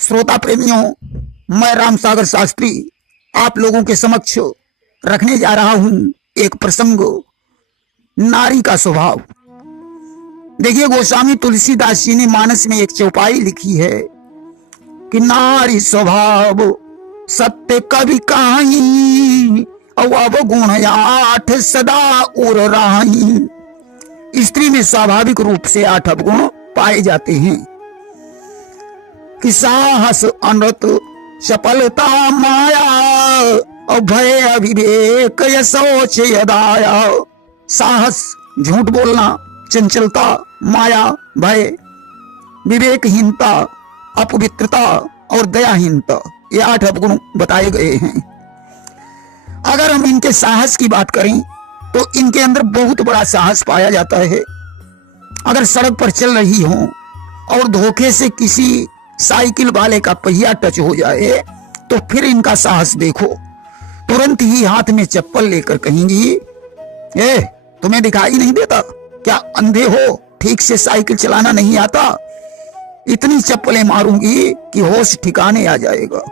श्रोता प्रेमियों, मैं राम सागर शास्त्री आप लोगों के समक्ष रखने जा रहा हूं एक प्रसंग, नारी का स्वभाव। देखिए, गोस्वामी तुलसीदास जी ने मानस में एक चौपाई लिखी है कि नारी स्वभाव सत्य कवि काहीं, अवगुण 8 सदा उर राही। स्त्री में स्वाभाविक रूप से 8 अवगुण पाए जाते हैं कि साहस, अनृत, चपलता, माया और भय, अविवेक, यशोच, यदाया। साहस, झूठ बोलना, चंचलता, माया, भय, विवेकहीनता, अपवित्रता और दयाहीनता, ये 8 अवगुण बताए गए हैं। अगर हम इनके साहस की बात करें तो इनके अंदर बहुत बड़ा साहस पाया जाता है। अगर सड़क पर चल रही हो और धोखे से किसी साइकिल वाले का पहिया टच हो जाए तो फिर इनका साहस देखो। तुरंत ही हाथ में चप्पल लेकर कहेंगी, तुम्हें दिखाई नहीं देता क्या? अंधे हो? ठीक से साइकिल चलाना नहीं आता? इतनी चप्पलें मारूंगी कि होश ठिकाने आ जाएगा।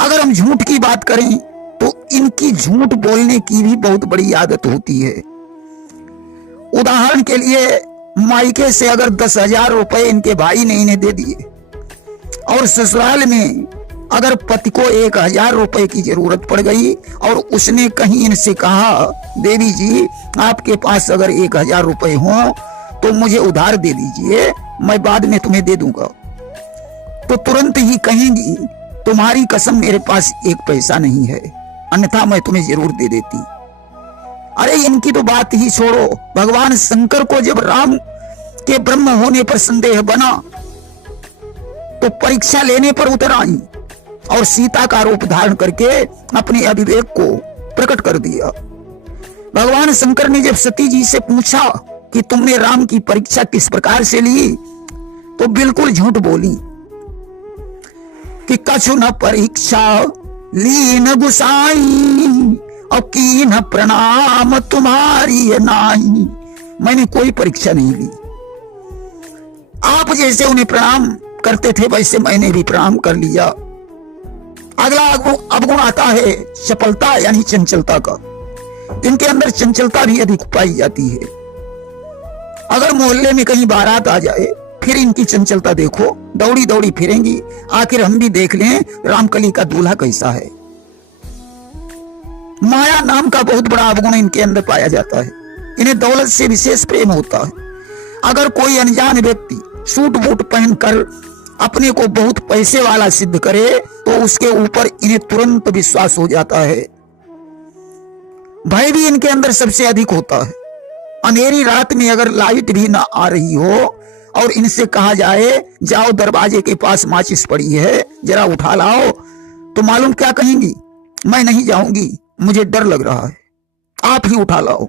अगर हम झूठ की बात करें तो इनकी झूठ बोलने की भी बहुत बड़ी आदत होती है। उदाहरण के लिए, मायके से अगर 10,000 रुपए इनके भाई ने इन्हें दे दिए और ससुराल में अगर पति को 1,000 रुपए की जरूरत पड़ गई और उसने कहीं इनसे कहा, देवी जी आपके पास अगर 1,000 रुपए हो तो मुझे उधार दे दीजिए, मैं बाद में तुम्हें दे दूंगा, तो तुरंत ही कहेंगी, तुम्हारी कसम मेरे पास 1 पैसा नहीं है, अन्यथा मैं तुम्हें जरूर दे देती। अरे इनकी तो बात ही छोड़ो। भगवान शंकर को जब राम के ब्रह्म होने पर संदेह बना तो परीक्षा लेने पर उतर आई और सीता का रूप धारण करके अपने अविवेक को प्रकट कर दिया। भगवान शंकर ने जब सती जी से पूछा कि तुमने राम की परीक्षा किस प्रकार से ली, तो बिल्कुल झूठ बोली कि कछु न परीक्षा ली न गुसाई और की न प्रणाम तुम्हारी नाही। मैंने कोई परीक्षा नहीं ली। आप जैसे उन्हें प्रणाम करते थे वैसे मैंने भी प्रणाम कर लिया। अगला अवगुण आता है चपलता यानी चंचलता का। इनके अंदर चंचलता भी अधिक पाई जाती है। अगर मोहल्ले में कहीं बारात आ जाए फिर इनकी चंचलता देखो, दौड़ी दौड़ी फिरेंगी, आखिर हम भी देख लें रामकली का दूल्हा कैसा है। माया नाम का बहुत बड़ा अवगुण इनके अंदर पाया जाता है। इन्हें दौलत से विशेष प्रेम होता है। अगर कोई अनजान व्यक्ति सूट बूट पहनकर अपने को बहुत पैसे वाला सिद्ध करे तो उसके ऊपर इन्हें तुरंत विश्वास हो जाता है। भय भी इनके अंदर सबसे अधिक होता है। अंधेरी रात में अगर लाइट भी ना आ रही हो और इनसे कहा जाए जाओ दरवाजे के पास माचिस पड़ी है जरा उठा लाओ, तो मालूम क्या कहेंगी? मैं नहीं जाऊंगी, मुझे डर लग रहा है, आप ही उठा लाओ।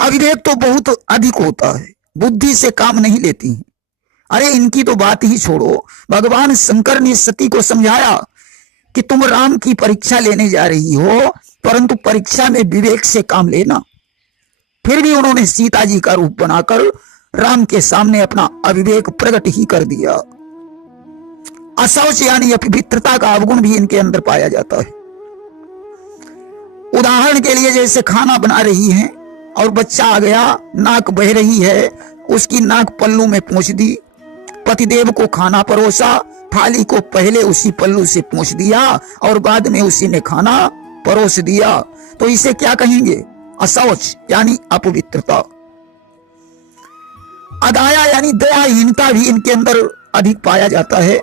अविवेक तो बहुत अधिक होता है, बुद्धि से काम नहीं लेती। अरे इनकी तो बात ही छोड़ो। भगवान शंकर ने सती को समझाया कि तुम राम की परीक्षा लेने जा रही हो, परंतु परीक्षा में विवेक से काम लेना। फिर भी उन्होंने सीता जी का रूप बनाकर राम के सामने अपना अविवेक प्रकट ही कर दिया। अशौच यानी अपवित्रता का अवगुण भी इनके अंदर पाया जाता है। उदाहरण के लिए, जैसे खाना बना रही हैं और बच्चा आ गया, नाक बह रही है, उसकी नाक पल्लू में पोंछ दी, पतिदेव को खाना परोसा, थाली को पहले उसी पल्लू से पोंछ दिया और बाद में उसी में खाना परोस दिया, तो इसे क्या कहेंगे? अशौच यानी अपवित्रता। अदाया यानी दयाहीनता भी इनके अंदर अधिक पाया जाता है।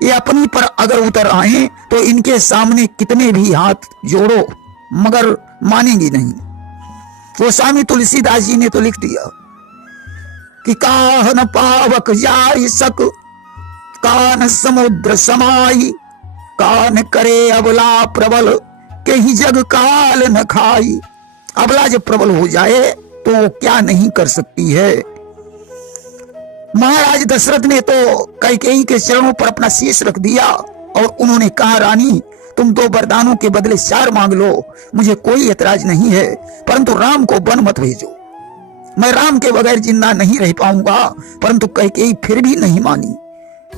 ये अपनी पर अगर उतर आए तो इनके सामने कितने भी हाथ जोड़ो मगर मानेंगी नहीं। गोस्वामी तुलसीदास जी ने तो लिख दिया कि काहन पावक जाई सक, कान समुद्र समाई, कान करे अबला प्रबल, के ही जग काल न खाई। अबला जब प्रबल हो जाए तो वो क्या नहीं कर सकती है। महाराज दशरथ ने तो कैकेयी के चरणों पर अपना शीश रख दिया और उन्होंने कहा, रानी तुम 2 वरदानों के बदले 4 मांग लो, मुझे कोई ऐतराज नहीं है, परंतु राम को वन मत भेजो। मैं राम के बगैर जिंदा नहीं रह पाऊंगा। परंतु कैकेयी फिर भी नहीं मानी।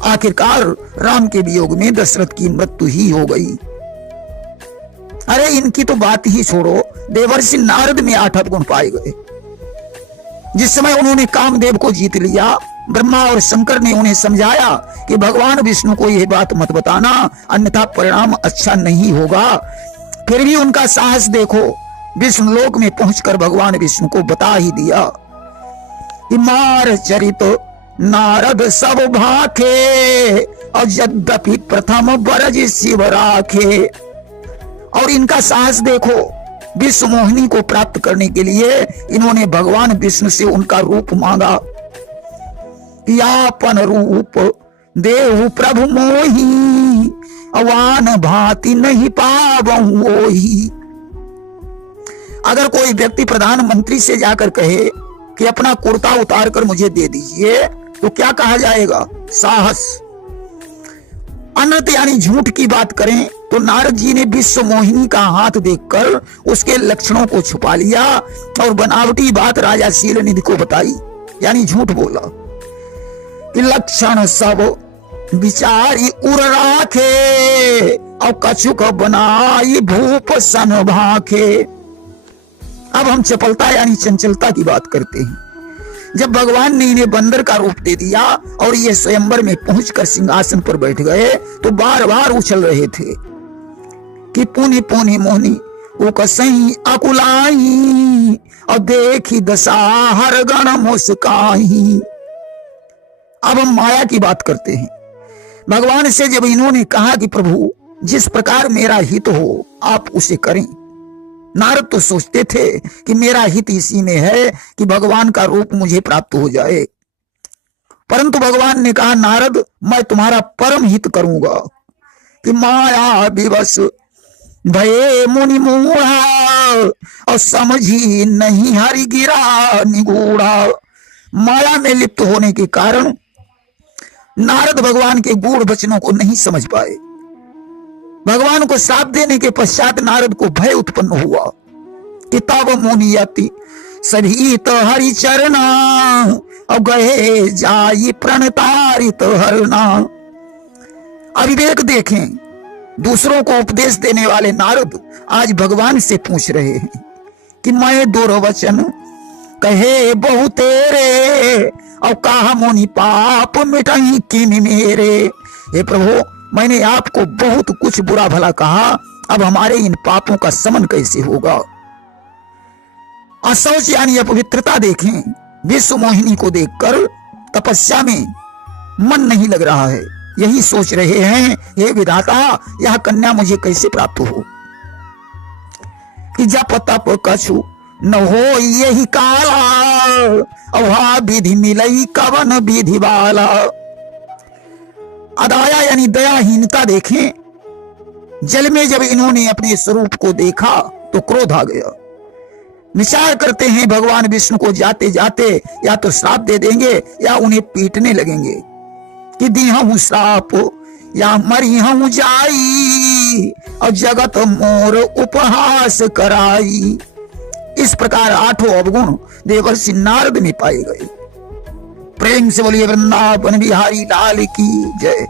आखिरकार राम के वियोग में दशरथ की मृत्यु ही हो गई। अरे इनकी तो बात ही छोड़ो, देवर्षि नारद में 8 अवगुण पाए गए। जिस समय उन्होंने कामदेव को जीत लिया, ब्रह्मा और शंकर ने उन्हें समझाया कि भगवान विष्णु को यह बात मत बताना, अन्यथा परिणाम अच्छा नहीं होगा। फिर भी उनका साहस देखो, विष्णु लोक में पहुंचकर भगवान विष्णु को बता ही दिया कि मार चरित नारद सब भाखे, और यद्यपि प्रथम बरज शिव राखे। और इनका साहस देखो, विश्व मोहिनी को प्राप्त करने के लिए इन्होंने भगवान विष्णु से उनका रूप मांगा। यापन रूप देहु प्रभु मोही, अवान भांति नहीं पावहु मोही। अगर कोई व्यक्ति प्रधानमंत्री से जाकर कहे कि अपना कुर्ता उतार कर मुझे दे दीजिए, तो क्या कहा जाएगा? साहस। अनर्थ यानी झूठ की बात करें तो नारद जी ने विश्व मोहिनी का हाथ देखकर उसके लक्षणों को छुपा लिया और बनावटी बात राजा शीलनिधि को बताई, यानी झूठ बोला कि लक्षण सब विचारी उर राखे, और कछुक बनाई भूप सन भाखे। अब हम चपलता यानी चंचलता की बात करते हैं। जब भगवान ने इन्हें बंदर का रूप दे दिया और ये स्वयंवर में पहुंचकर सिंहासन पर बैठ गए, तो बार बार उछल रहे थे कि पुनि पुनि मोहनी वो कसई अकुलाई, और देखी दशा हर गण मुस्काई। अब हम माया की बात करते हैं। भगवान से जब इन्होंने कहा कि प्रभु जिस प्रकार मेरा हित हो आप उसे करें, नारद तो सोचते थे कि मेरा हित इसी में है कि भगवान का रूप मुझे प्राप्त हो जाए। परंतु भगवान ने कहा, नारद मैं तुम्हारा परम हित करूंगा कि माया विवश भये मुनि मूढ़ा, और समझी नहीं हरि गिरा निगूढ़ा। माया में लिप्त होने के कारण नारद भगवान के गूढ़ वचनों को नहीं समझ पाए। भगवान को श्राप देने के पश्चात नारद को भय उत्पन्न हुआ कि तब मुनियति सभी तो हरि चरना, और गए जाई प्रणतारित हरना। अविवेक देखें, दूसरों को उपदेश देने वाले नारद आज भगवान से पूछ रहे हैं कि मैं दुर्वचन कहे बहु तेरे, और कहा मुनि पाप मिटाई किन मेरे। हे प्रभु मैंने आपको बहुत कुछ बुरा भला कहा, अब हमारे इन पापों का समन कैसे होगा? असौच यानी अपवित्रता देखें, विश्व मोहिनी को देखकर तपस्या में मन नहीं लग रहा है। यही सोच रहे हैं, हे विधाता यह कन्या मुझे कैसे प्राप्त हो कि जप तप कछु न हो यही काला, अवा विधि मिलई कवन विधि वाला। अदाया यानी दयाहीनता देखें, जल में जब इन्होंने अपने स्वरूप को देखा तो क्रोध आ गया। विचार करते हैं भगवान विष्णु को जाते जाते या तो श्राप दे देंगे या उन्हें पीटने लगेंगे कि दी हूं श्राप या मरी हूं जाई, और जगत मोर उपहास कराई। इस प्रकार 8 अवगुण देवर्षि नारद में पाए गए। प्रेम से बोलिए वृंदावन बिहारी लाल की जय।